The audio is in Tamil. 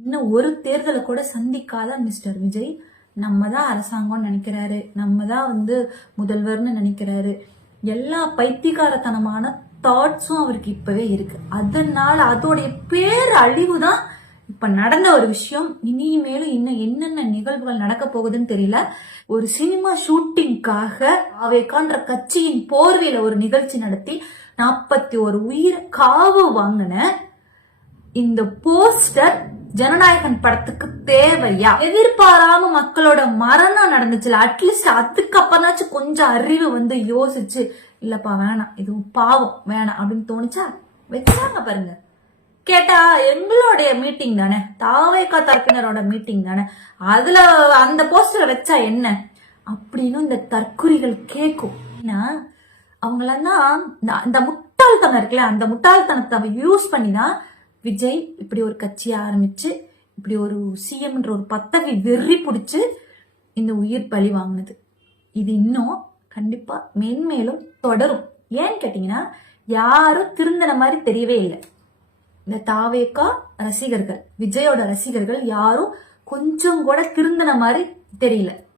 இன்னும் ஒரு தேர்தலை கூட சந்திக்காத மிஸ்டர் விஜய் நம்ம தான் அரசாங்கம் நினைக்கிறாரு, நம்ம தான் முதல்வர்னு நினைக்கிறாரு. எல்லா பைத்தியக்காரத்தனமான தாட்ஸும் அவருக்கு இப்பவே இருக்கு. அதனால அதோடைய பேர் அழிவு தான் இப்ப நடந்த ஒரு விஷயம். இனிமேலும் இன்னும் என்னென்ன நிகழ்வுகள் நடக்க போகுதுன்னு தெரியல. ஒரு சினிமா ஷூட்டிங்காக அவைக்கான்ற கட்சியின் போர்வையில ஒரு நிகழ்ச்சி நடத்தி 41 உயிரை காவு வாங்கின இந்த போஸ்டர் ஜனநாயகன் படத்துக்கு தேவையா? எதிர்பாராம மக்களோட மரணம் நடந்துச்சுல, அட்லீஸ்ட் அதுக்கப்புறம்னாச்சும் கொஞ்சம் அறிவு யோசிச்சு இல்லப்பா வேணாம், இதுவும் பாவம் வேணாம் அப்படின்னு தோணுச்சா வச்சாங்க பாருங்க. கேட்டா எங்களுடைய மீட்டிங் தானே, தாவேகா தரப்பினரோட மீட்டிங் தானே, அதுல அந்த போஸ்டரை வச்சா என்ன அப்படின்னு இந்த தற்குறிகள் கேட்கும். ஏன்னா அவங்களெல்லாம் இந்த முட்டாள்தனம் இருக்குல்ல, அந்த முட்டாள்தனத்தை யூஸ் பண்ணிதான் விஜய் இப்படி ஒரு கட்சியை ஆரம்பிச்சு இப்படி ஒரு சிஎம்ன்ற ஒரு பதவி வெறி பிடிச்சு இந்த உயிர் பலி வாங்கினது. இது இன்னும் கண்டிப்பா மேன்மேலும் தொடரும். ஏன்னு கேட்டீங்கன்னா யாரும் திருந்தின மாதிரி தெரியவே இல்லை. இந்த தாவேகா ரசிகர்கள், விஜயோட ரசிகர்கள் யாரும் கொஞ்சம் கூட திருந்தின மாதிரி தெரியல.